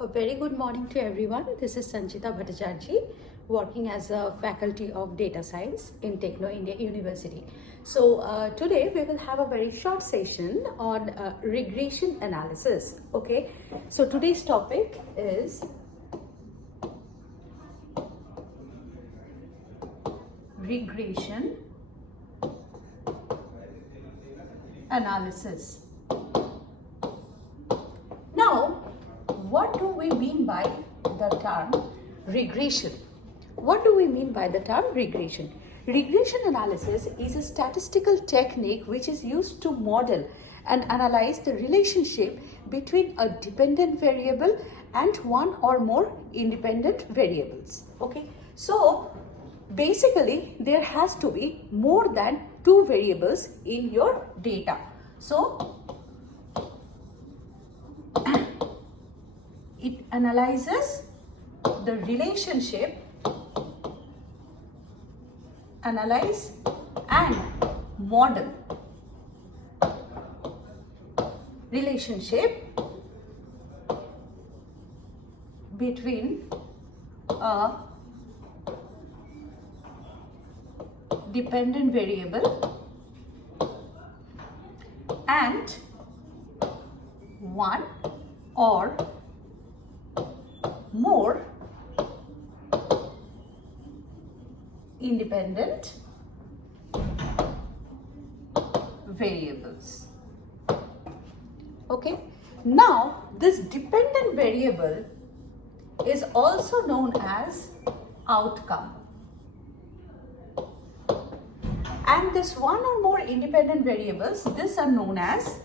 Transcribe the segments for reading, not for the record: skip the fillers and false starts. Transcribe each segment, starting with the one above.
A very good morning to everyone. This is Sanchita Bhattacharjee, working as a faculty of data science in Techno India University. So today we will have a very short session on regression analysis. Okay, so today's topic is regression analysis. Now, what do we mean by the term regression? What do we mean by the term regression? Regression analysis is a statistical technique which is used to model and analyze the relationship between a dependent variable and one or more independent variables. Okay, so basically there has to be more than two variables in your data. So it analyzes the relationship, analyze and model relationship between a dependent variable and one or more independent variables. Okay, now this dependent variable is also known as outcome, and this one or more independent variables, these are known as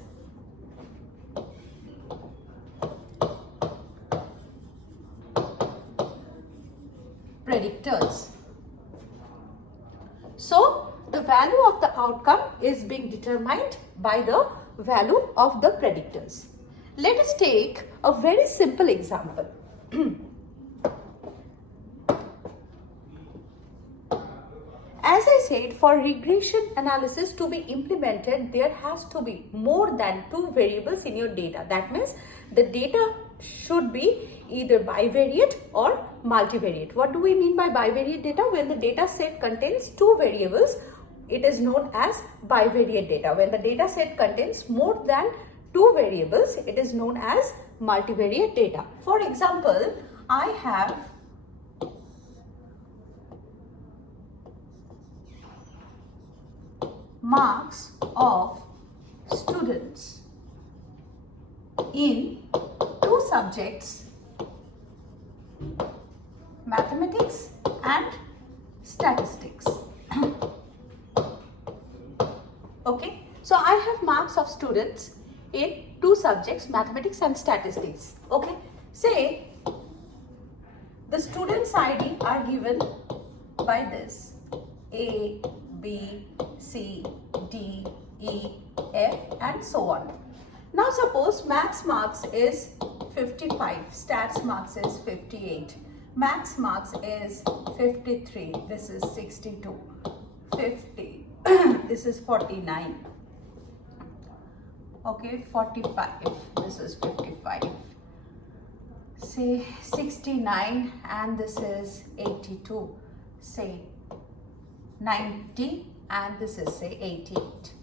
predictors. So the value of the outcome is being determined by the value of the predictors. Let us take a very simple example. As I said, for regression analysis to be implemented, there has to be more than two variables in your data. That means the data should be either bivariate or multivariate. What do we mean by bivariate data? When the data set contains two variables, it is known as bivariate data. When the data set contains more than two variables, it is known as multivariate data. For example, I have marks of students in two subjects, mathematics and statistics. Okay, so I have marks of students in two subjects, mathematics and statistics. Okay, say the students' ID are given by this: A, B, C, D, E, F and so on. Now suppose maths marks is 55, stats marks is 58, maths marks is 53, this is 62, 50, this is 49, okay, 45, this is 55, say 69 and this is 82, say 90 and this is say 88.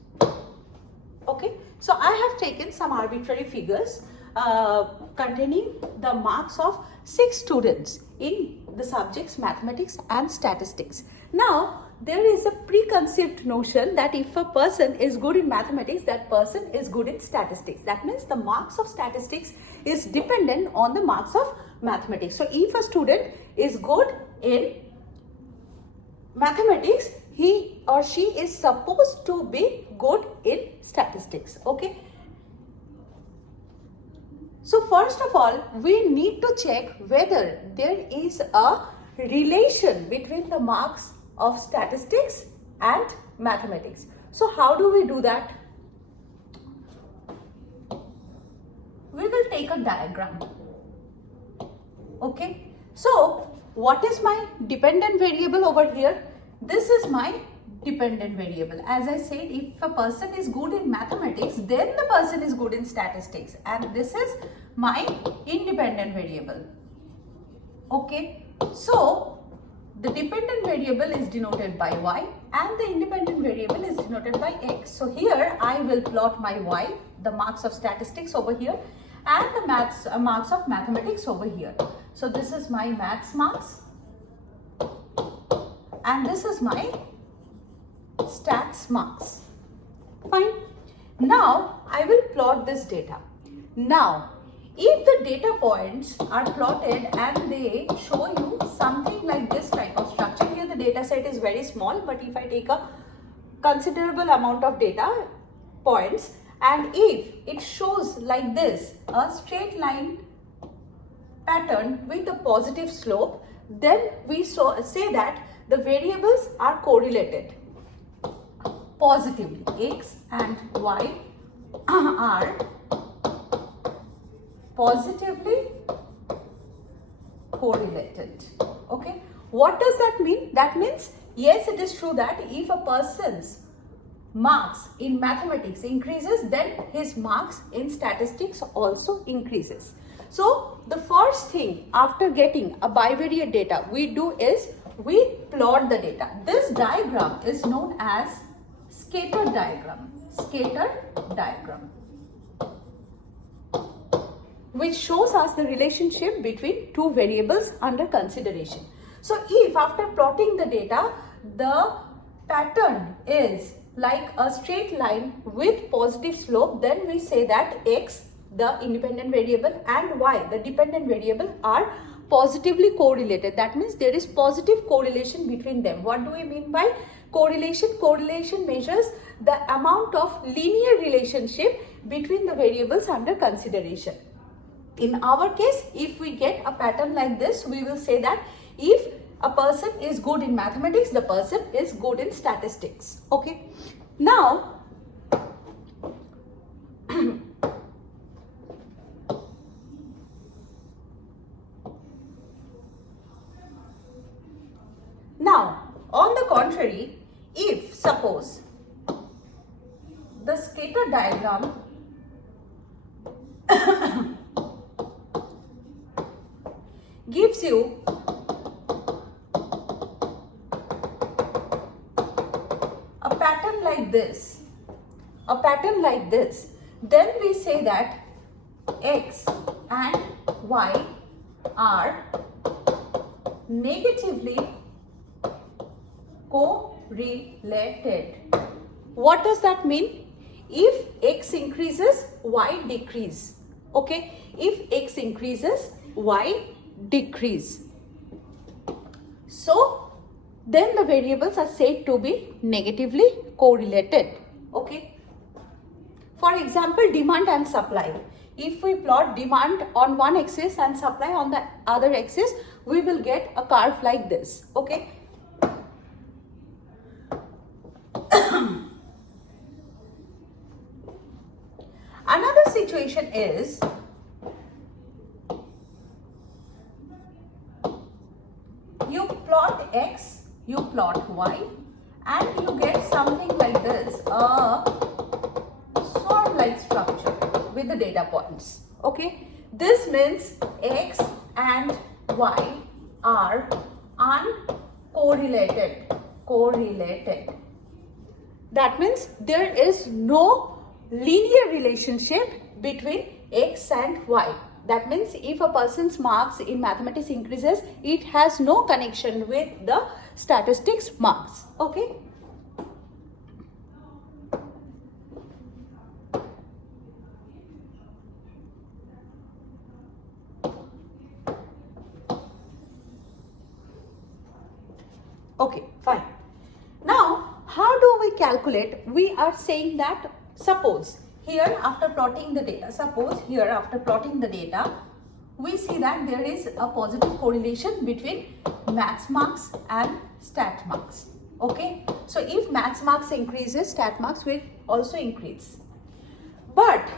Okay, so I have taken some arbitrary figures containing the marks of 6 students in the subjects mathematics and statistics. Now there is a preconceived notion that if a person is good in mathematics, that person is good in statistics. That means the marks of statistics is dependent on the marks of mathematics. So if a student is good in mathematics, he or she is supposed to be good in statistics. Okay, so first of all we need to check whether there is a relation between the marks of statistics and mathematics. So how do we do that? We will take a diagram. Okay, so what is my dependent variable over here? This is my dependent variable. As I said, if a person is good in mathematics, then the person is good in statistics, and this is my independent variable. Okay, so the dependent variable is denoted by y and the independent variable is denoted by x. So here I will plot my y, the marks of statistics over here, and the marks of mathematics over here. So this is my maths marks and this is my stats marks. Fine. Now I will plot this data. Now if the data points are plotted and they show you something like this type of structure, here the data set is very small, but if I take a considerable amount of data points and if it shows like this, a straight line pattern with a positive slope, then we say that the variables are correlated positively. X and y are positively correlated. Okay, what does that mean? That means, yes, it is true that if a person's marks in mathematics increases, then his marks in statistics also increases. So the first thing after getting a bivariate data we do is we plot the data. This diagram is known as scatter diagram. Scatter diagram, which shows us the relationship between two variables under consideration. So if after plotting the data, the pattern is like a straight line with positive slope, then we say that x, the independent variable, and y, the dependent variable, are positively correlated. That means there is positive correlation between them. What do we mean by correlation? Correlation measures the amount of linear relationship between the variables under consideration. In our case, if we get a pattern like this, we will say that if a person is good in mathematics, the person is good in statistics. Okay. Now, on the contrary, if suppose the scatter diagram gives you a pattern like this, then we say that x and y are negatively correlated. What does that mean? If x increases, y decrease. Okay, if x increases, y decrease. So then the variables are said to be negatively correlated. Okay. For example, demand and supply. If we plot demand on one axis and supply on the other axis, we will get a curve like this. Okay. Another situation is you plot x, you plot y, and you get something like this, a swarm-like structure with the data points. Okay, this means x and y are uncorrelated. That means there is no linear relationship between x and y. That means if a person's marks in mathematics increases, it has no connection with the statistics marks. Okay. Okay, fine. Now, how do we calculate? We are saying that suppose here after plotting the data, we see that there is a positive correlation between maths marks and stat marks. Okay, so if maths marks increases, stat marks will also increase. But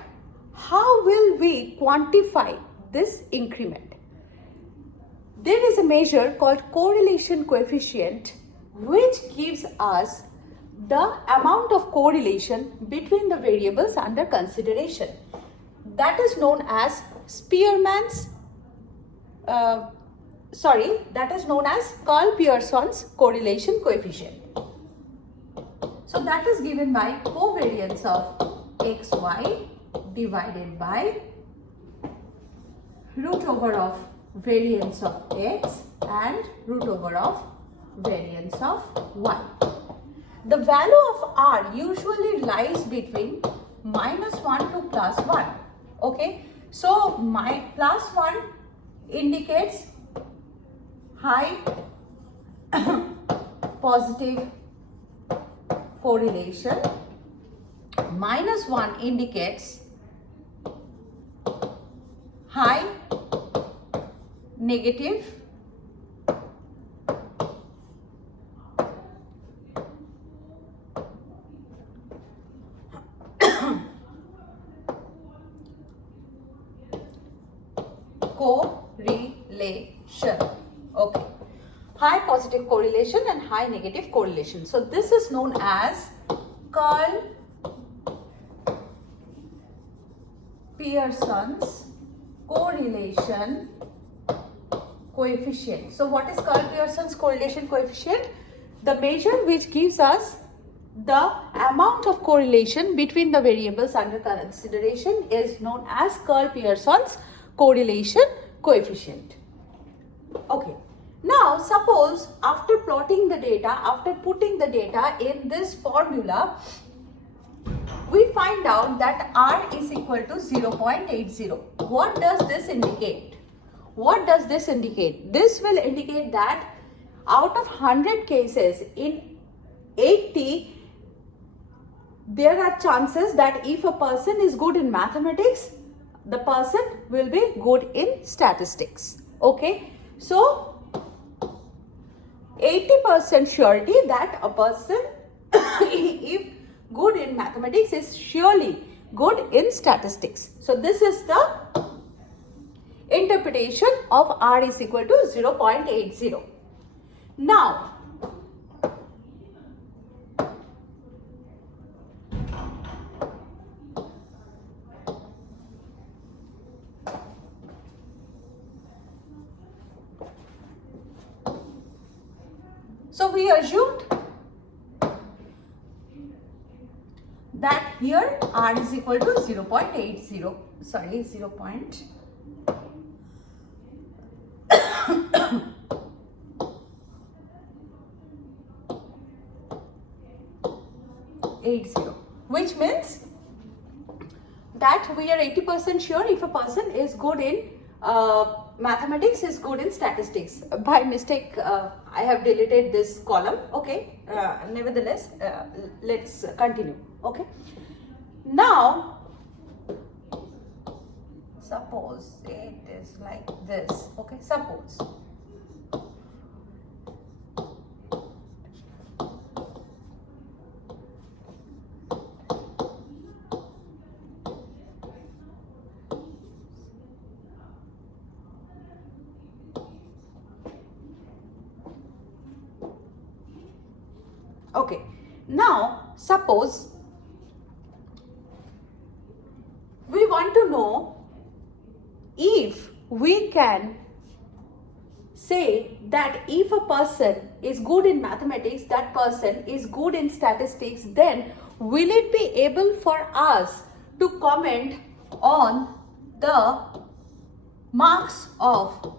how will we quantify this increment? There is a measure called correlation coefficient which gives us the amount of correlation between the variables under consideration. That is known as Spearman's, that is known as Karl-Pearson's correlation coefficient. So that is given by covariance of xy divided by root over of variance of x and root over of variance of y. The value of r usually lies between -1 to +1. Okay, so my +1 indicates high positive correlation, -1 indicates high negative correlation. Okay, high positive correlation and high negative correlation. So this is known as Karl-Pearson's correlation coefficient. So what is Karl-Pearson's correlation coefficient? The measure which gives us the amount of correlation between the variables under consideration is known as Karl-Pearson's correlation coefficient. Okay. Now suppose after plotting the data, after putting the data in this formula, we find out that R is equal to 0.80. What does this indicate? What does this indicate? This will indicate that out of 100 cases, in 80, there are chances that if a person is good in mathematics, the person will be good in statistics. Okay, so 80% surety that a person if good in mathematics is surely good in statistics. So this is the interpretation of R is equal to 0.80. Now, so we assumed that here R is equal to 0.80, sorry, 0.80. Which means that we are 80% sure if a person is good in mathematics, is good in statistics. By mistake, I have deleted this column. Okay, nevertheless, let's continue. Okay, now suppose it is like this. Okay, suppose okay, now suppose we want to know if we can say that if a person is good in mathematics, that person is good in statistics, then will it be able for us to comment on the marks of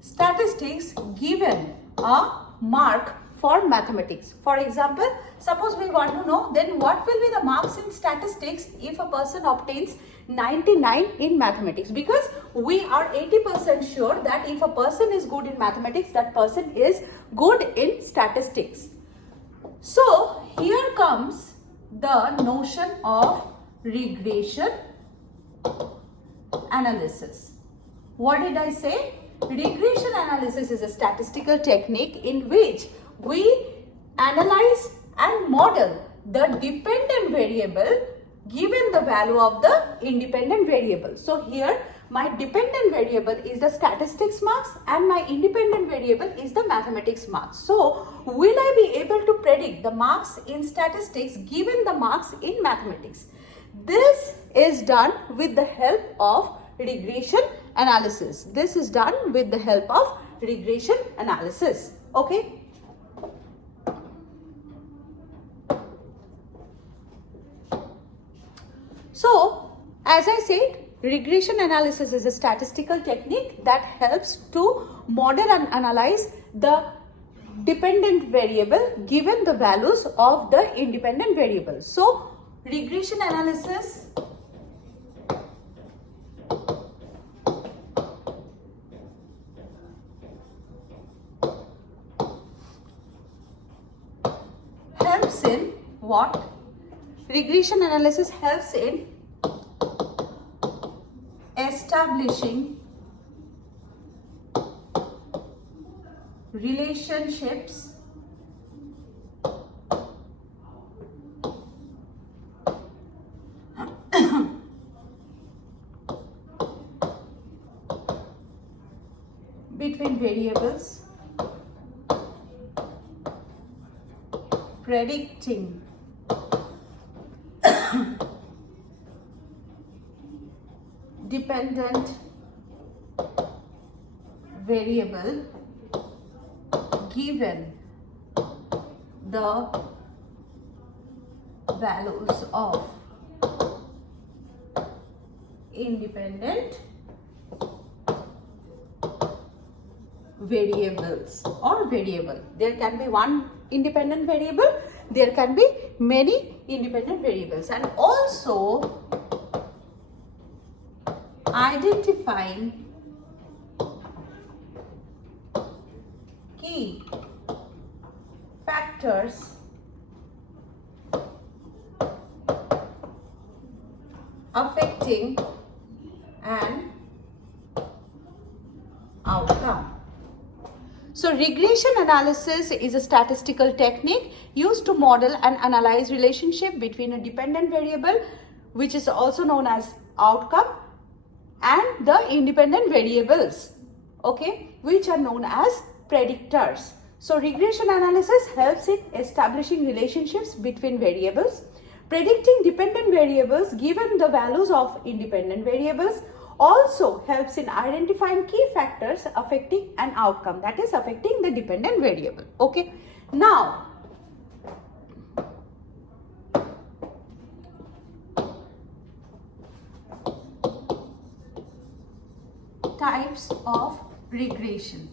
statistics given a mark for mathematics. For example, suppose we want to know then what will be the marks in statistics if a person obtains 99 in mathematics, because we are 80% sure that if a person is good in mathematics, that person is good in statistics. So here comes the notion of regression analysis. What did I say? Regression analysis is a statistical technique in which we analyze and model the dependent variable given the value of the independent variable. So here my dependent variable is the statistics marks and my independent variable is the mathematics marks. So, will I be able to predict the marks in statistics given the marks in mathematics? This is done with the help of regression analysis. This is done with the help of regression analysis. Okay. So, as I said, regression analysis is a statistical technique that helps to model and analyze the dependent variable given the values of the independent variables. So, regression analysis helps in what? Regression analysis helps in establishing relationships between variables, predicting dependent variable given the values of independent variables or variable. There can be one independent variable, there can be many independent variables, and also identifying key factors affecting an outcome. So, regression analysis is a statistical technique used to model and analyze relationship between a dependent variable, which is also known as outcome, and the independent variables, okay, which are known as predictors. So, regression analysis helps in establishing relationships between variables, predicting dependent variables given the values of independent variables, also helps in identifying key factors affecting an outcome, that is affecting the dependent variable. Okay. Now, types of regression.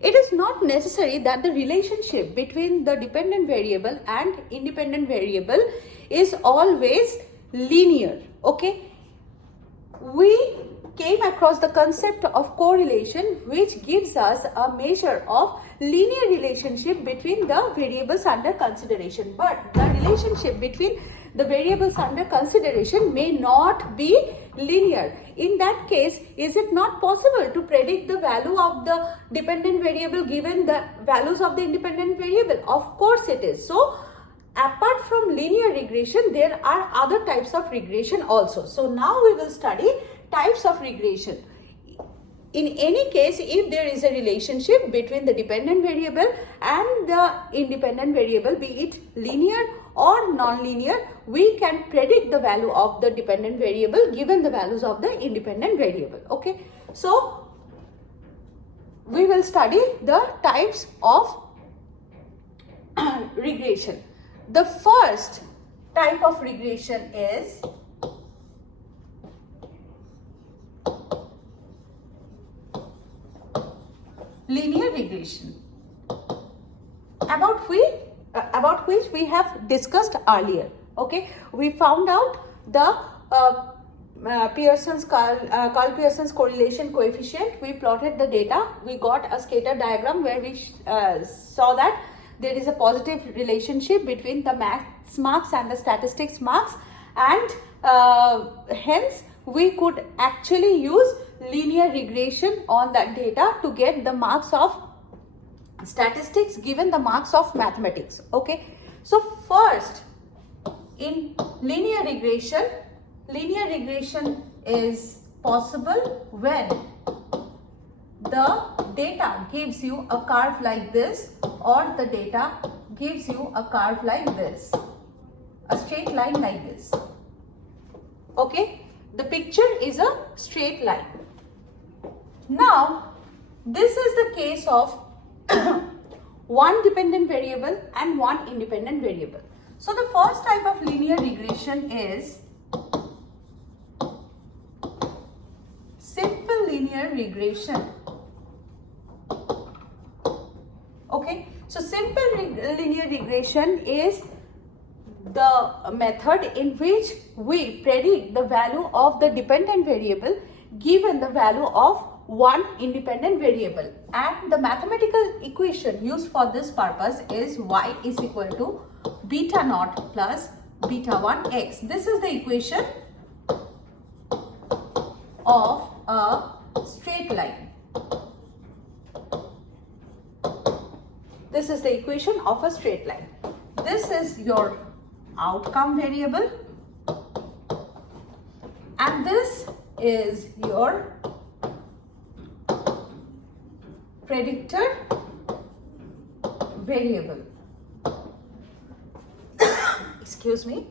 It is not necessary that the relationship between the dependent variable and independent variable is always linear. Okay, we came across the concept of correlation, which gives us a measure of linear relationship between the variables under consideration, but the relationship between the variables under consideration may not be linear. In that case, is it not possible to predict the value of the dependent variable given the values of the independent variable? Of course it is. So, apart from linear regression, there are other types of regression also. So, now we will study types of regression. In any case, if there is a relationship between the dependent variable and the independent variable, be it linear or non-linear, we can predict the value of the dependent variable given the values of the independent variable. Okay, so we will study the types of regression. The first type of regression is linear regression, about which we have discussed earlier. Okay, we found out the Carl-Pearson's correlation coefficient. We plotted the data. We got a scatter diagram where we saw that there is a positive relationship between the maths marks and the statistics marks, and hence we could actually use linear regression on that data to get the marks of statistics given the marks of mathematics. Okay, so first in linear regression is possible when the data gives you a curve like this, or the data gives you a curve like this, a straight line like this. Okay, the picture is a straight line. Now, this is the case of one dependent variable and one independent variable. So, the first type of linear regression is simple linear regression. Okay, so simple linear regression is the method in which we predict the value of the dependent variable given the value of one independent variable, and the mathematical equation used for this purpose is y is equal to beta naught plus beta 1 x. This is the equation of a straight line. This is the equation of a straight line. This is your outcome variable, and this is your predictor variable. Excuse me.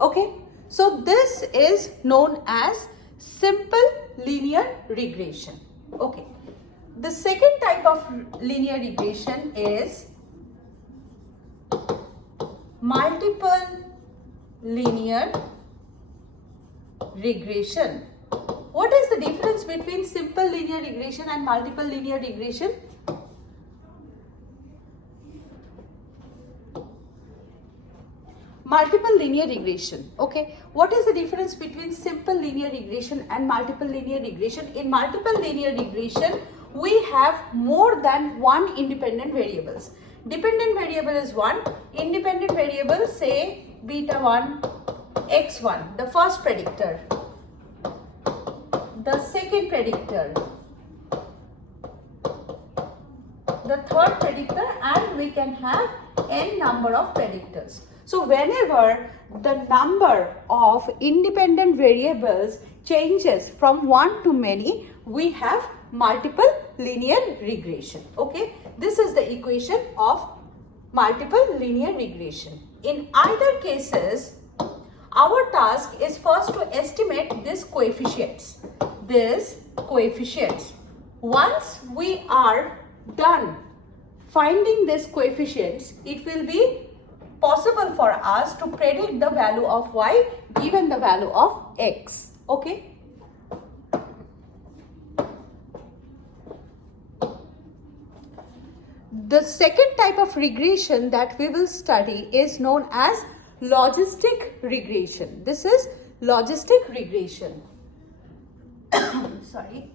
Okay, so this is known as simple linear regression. Okay, the second type of linear regression is multiple linear regression. What is the difference between simple linear regression and multiple linear regression? Multiple linear regression. Okay, what is the difference between simple linear regression and multiple linear regression? In multiple linear regression, we have more than one independent variables. Dependent variable is 1, independent variable say beta 1, x1, the first predictor, the second predictor, the third predictor, and we can have n number of predictors. So whenever the number of independent variables changes from 1 to many, we have multiple linear regression. Okay, this is the equation of multiple linear regression. In either cases, our task is first to estimate these coefficients. Once we are done finding these coefficients, it will be possible for us to predict the value of y given the value of x. Okay. The second type of regression that we will study is known as logistic regression. This is logistic regression. Sorry.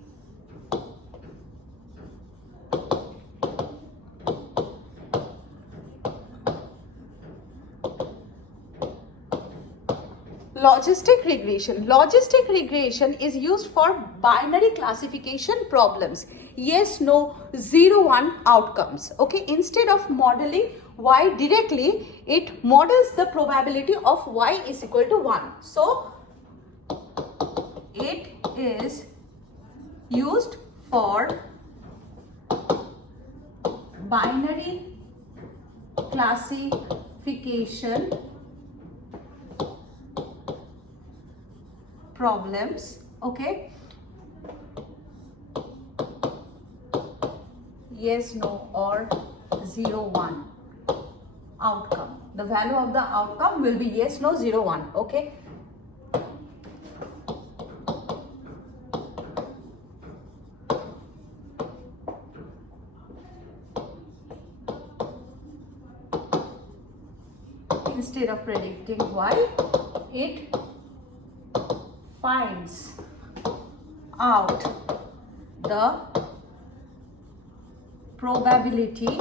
Logistic regression. Logistic regression is used for binary classification problems. Yes, no, 0, 1 outcomes. Okay, instead of modeling y directly, it models the probability of y is equal to 1. So, it is used for binary classification problems. Okay, yes, no, or 0, 1 outcome. The value of the outcome will be yes, no, 0, 1. Okay. Instead of predicting y, it finds out the probability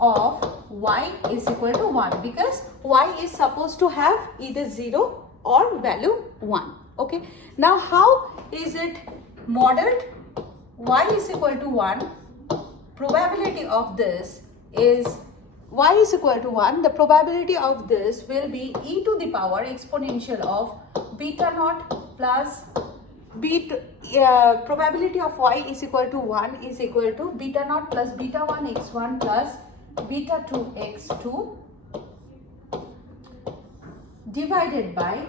of y is equal to 1, because y is supposed to have either 0 or value 1. Okay. Now, how is it modeled? Y is equal to 1. Probability of this is y is equal to 1, the probability of this will be e to the power exponential of beta naught plus probability of y is equal to 1 is equal to beta naught plus beta 1 x1 plus beta 2 x2 divided by,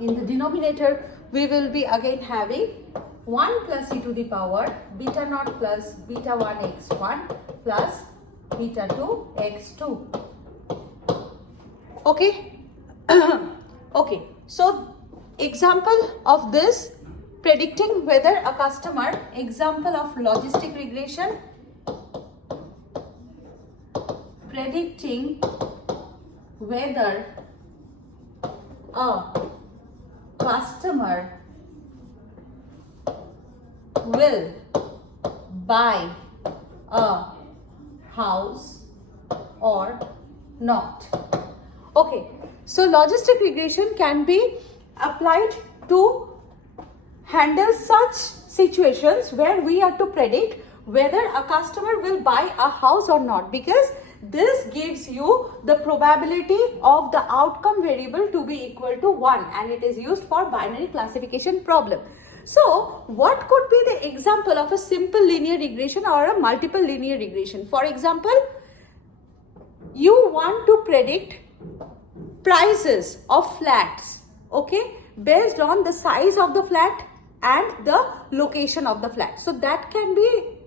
in the denominator we will be again having 1 plus e to the power beta naught plus beta 1 x1 plus beta 2 x2. Okay. Okay, so example of this, predicting whether a customer, example of logistic regression, predicting whether a customer will buy a house or not. Okay, so logistic regression can be applied to handle such situations where we have to predict whether a customer will buy a house or not, because this gives you the probability of the outcome variable to be equal to 1, and it is used for binary classification problem. So what could be the example of a simple linear regression or a multiple linear regression? For example, you want to predict prices of flats, okay, based on the size of the flat and the location of the flat. So that can be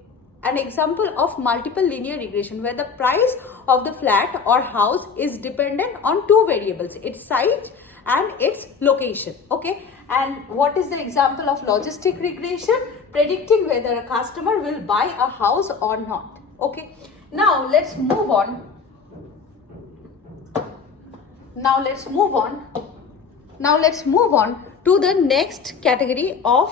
an example of multiple linear regression where the price of the flat or house is dependent on two variables, its size and its location. Okay, and what is the example of logistic regression? Predicting whether a customer will buy a house or not. Okay, now let's move on. Now let's move on to the next category of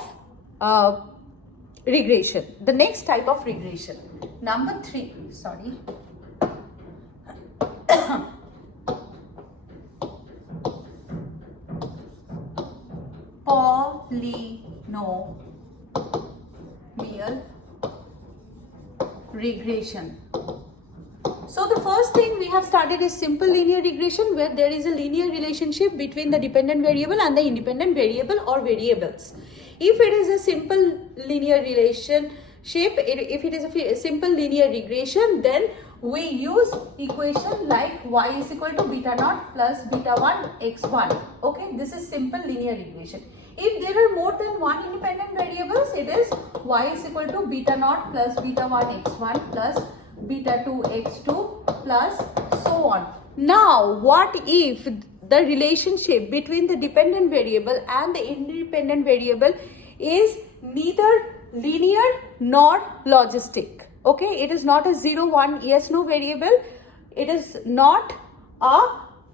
regression, the next type of regression. Number 3, sorry. Polynomial regression. So the first thing we have started is simple linear regression, where there is a linear relationship between the dependent variable and the independent variable or variables. If it is a simple linear relationship, if it is a simple linear regression, then we use equation like y is equal to beta naught plus beta 1 x1. Okay, this is simple linear regression. If there are more than one independent variables, it is y is equal to beta naught plus beta 1 x1 plus beta 2 x2 plus so on. Now, what if the relationship between the dependent variable and the independent variable is neither linear nor logistic? Okay, it is not a 0, 1, yes, no variable. It is not a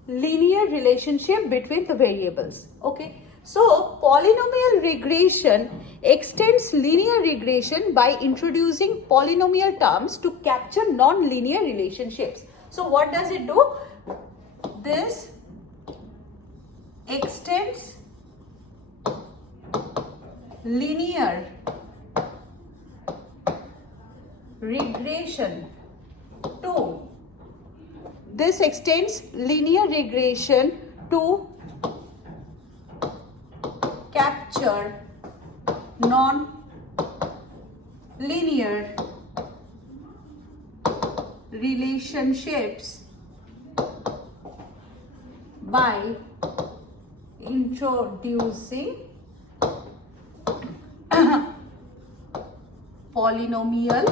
linear relationship between the variables. Okay, so polynomial regression extends linear regression by introducing polynomial terms to capture non-linear relationships. So what does it do? This extends linear regression to capture non-linear relationships by introducing polynomial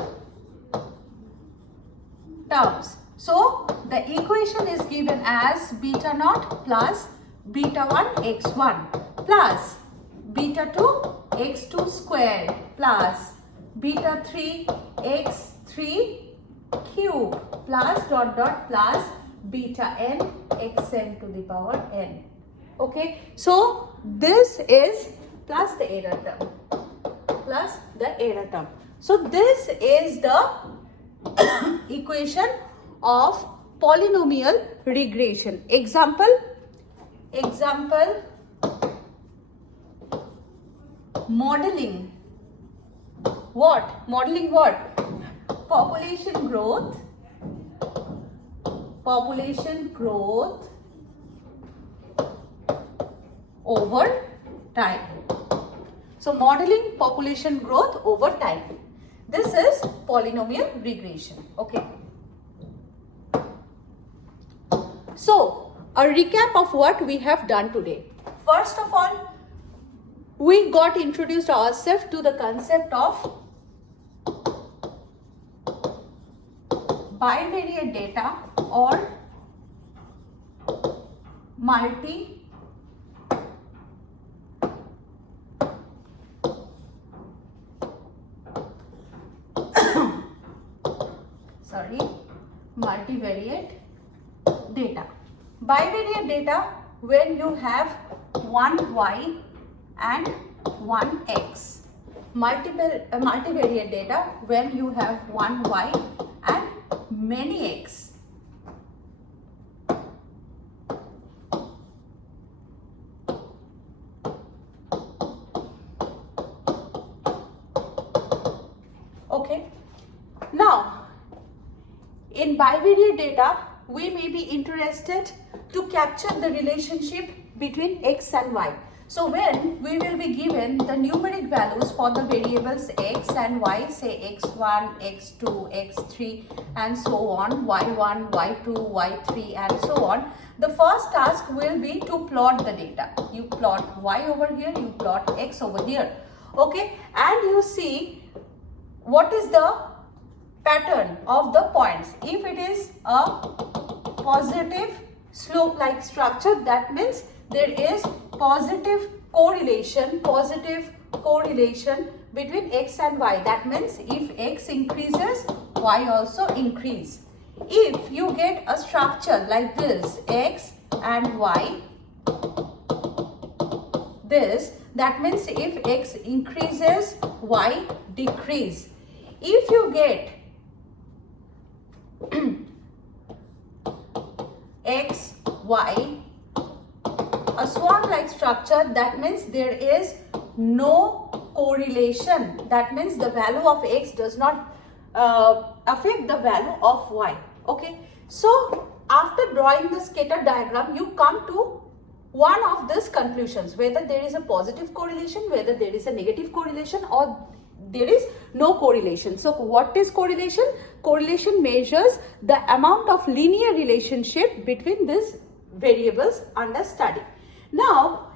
terms. So the equation is given as beta naught plus beta 1 x1 plus beta 2 x2 squared plus beta 3 x3 cube plus dot dot plus beta n xn to the power n. Okay, so this is plus the error term. So this is the equation of polynomial regression. Example, modeling what? Population growth population growth over time. So modeling population growth over time. This is polynomial regression. Okay. So a recap of what we have done today. First of all, we got introduced ourselves to the concept of bivariate data or multivariate data. Bivariate data when you have one y and one x. Multivariate data when you have one y and many x. Okay. Now, in bivariate data, we may be interested to capture the relationship between x and y. So when we will be given the numeric values for the variables x and y, say x1, x2, x3 and so on, y1, y2, y3 and so on, the first task will be to plot the data. You plot y over here, you plot x over here. Okay, and you see what is the pattern of the points. If it is a positive slope like structure, that means there is positive correlation between x and y. That means if x increases, y also increase. If you get a structure like this, x and y, this, that means if x increases, y decrease. If you get x, y, a swan-like structure, that means there is no correlation. That means the value of x does not affect the value of y. Okay. So after drawing the scatter diagram, you come to one of these conclusions, whether there is a positive correlation, whether there is a negative correlation, or there is no correlation. So what is correlation? Correlation measures the amount of linear relationship between these variables under study. Now,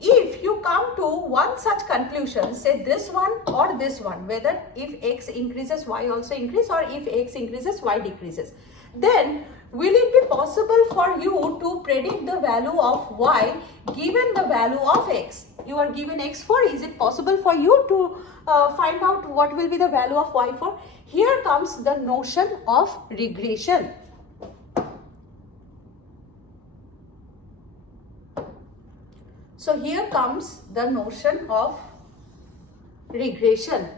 if you come to one such conclusion, say this one or this one, whether if x increases, y also increase, or if x increases, y decreases, then will it be possible for you to predict the value of y given the value of x? You are given x4. Is it possible for you to find out what will be the value of y4? Here comes the notion of regression. So here comes the notion of regression.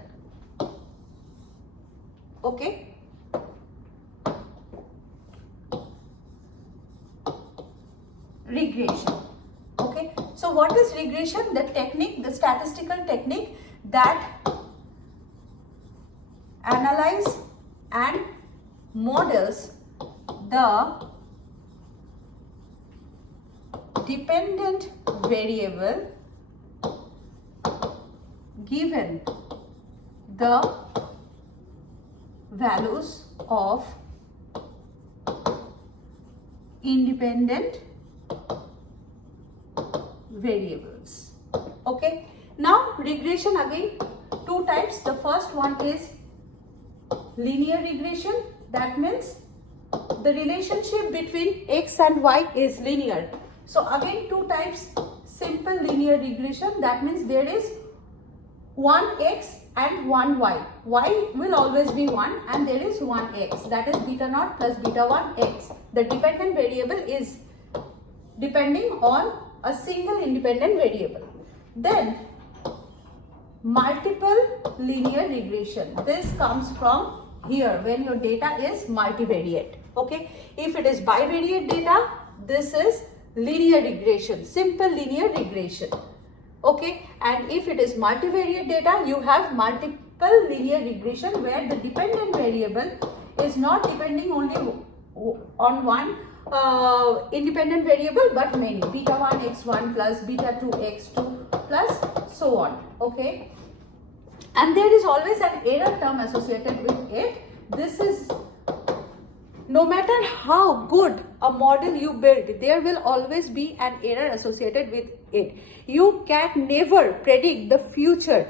Okay. Regression. Okay. So what is regression? The technique, the statistical technique that analyze and models the dependent variable given the values of independent variables. Okay. Now regression, again two types. The first one is linear regression. That means the relationship between x and y is linear. So again two types. Simple linear regression, that means there is one x and one y. Y will always be 1 and there is one x, that is beta naught plus beta 1 x. The dependent variable is depending on a single independent variable. Then multiple linear regression. This comes from here when your data is multivariate. Okay. If it is bivariate data, this is linear regression, simple linear regression. Okay. And if it is multivariate data, you have multiple linear regression where the dependent variable is not depending only on one independent variable but many, beta 1 x1 plus beta 2 x2 plus so on. Okay, and there is always an error term associated with it. This is, no matter how good a model you build, there will always be an error associated with it. You can never predict the future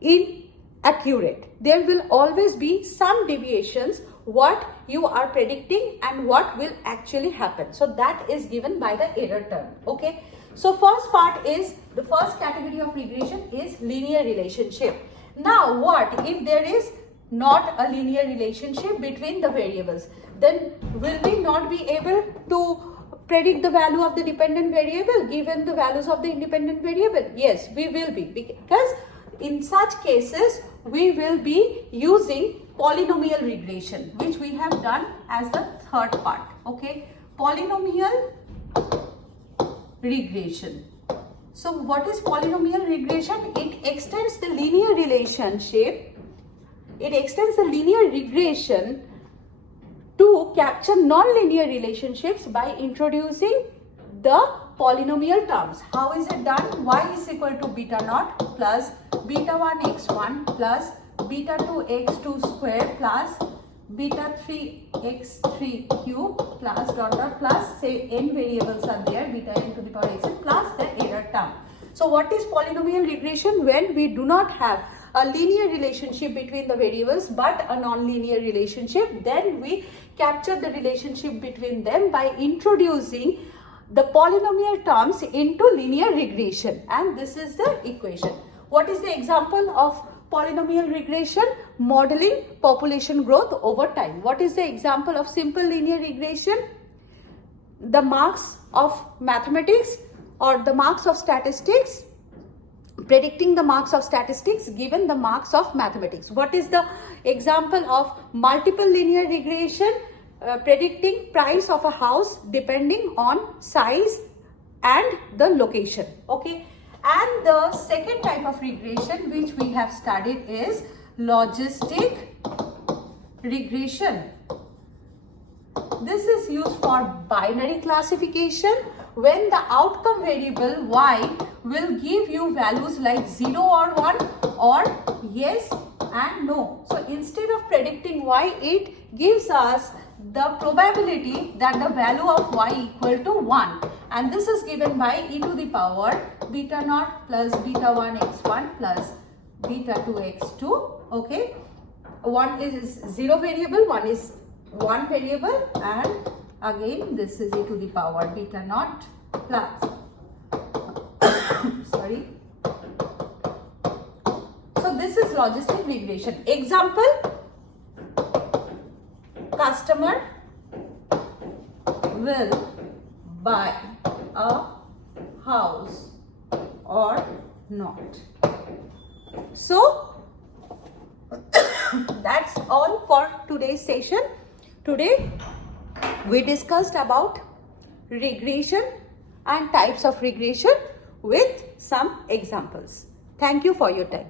inaccurate. There will always be some deviations what you are predicting and what will actually happen. So that is given by the error term. Okay, so first part is, the first category of regression is linear relationship. Now what if there is not a linear relationship between the variables? Then will we not be able to predict the value of the dependent variable given the values of the independent variable? Yes, we will be, because in such cases we will be using polynomial regression, which we have done as the third part. Okay, polynomial regression. So what is polynomial regression? It extends the linear relationship, it extends the linear regression to capture non-linear relationships by introducing the polynomial terms. How is it done? Y is equal to beta naught plus beta 1 x1 plus beta 2 x2 square plus beta 3 x3 cube plus dot dot plus, say n variables are there, beta n to the power xn plus the error term. So what is polynomial regression? When we do not have a linear relationship between the variables but a non-linear relationship, then we capture the relationship between them by introducing the polynomial terms into linear regression, and this is the equation. What is the example of polynomial regression? Modeling population growth over time. What is the example of simple linear regression? The marks of mathematics or the marks of statistics, predicting the marks of statistics given the marks of mathematics. What is the example of multiple linear regression? Predicting price of a house depending on size and the location. Okay, and the second type of regression which we have studied is logistic regression. This is used for binary classification, when the outcome variable y will give you values like 0 or 1 or yes and no. So instead of predicting y, it gives us the probability that the value of y equal to 1, and this is given by e to the power beta naught plus beta 1 x1 plus beta 2 x2. Okay, one is 0 variable, one is 1 variable, and again this is e to the power beta naught plus sorry. So this is logistic regression. Example: customer will buy a house or not. So that's all for today's session. Today we discussed about regression and types of regression with some examples. Thank you for your time.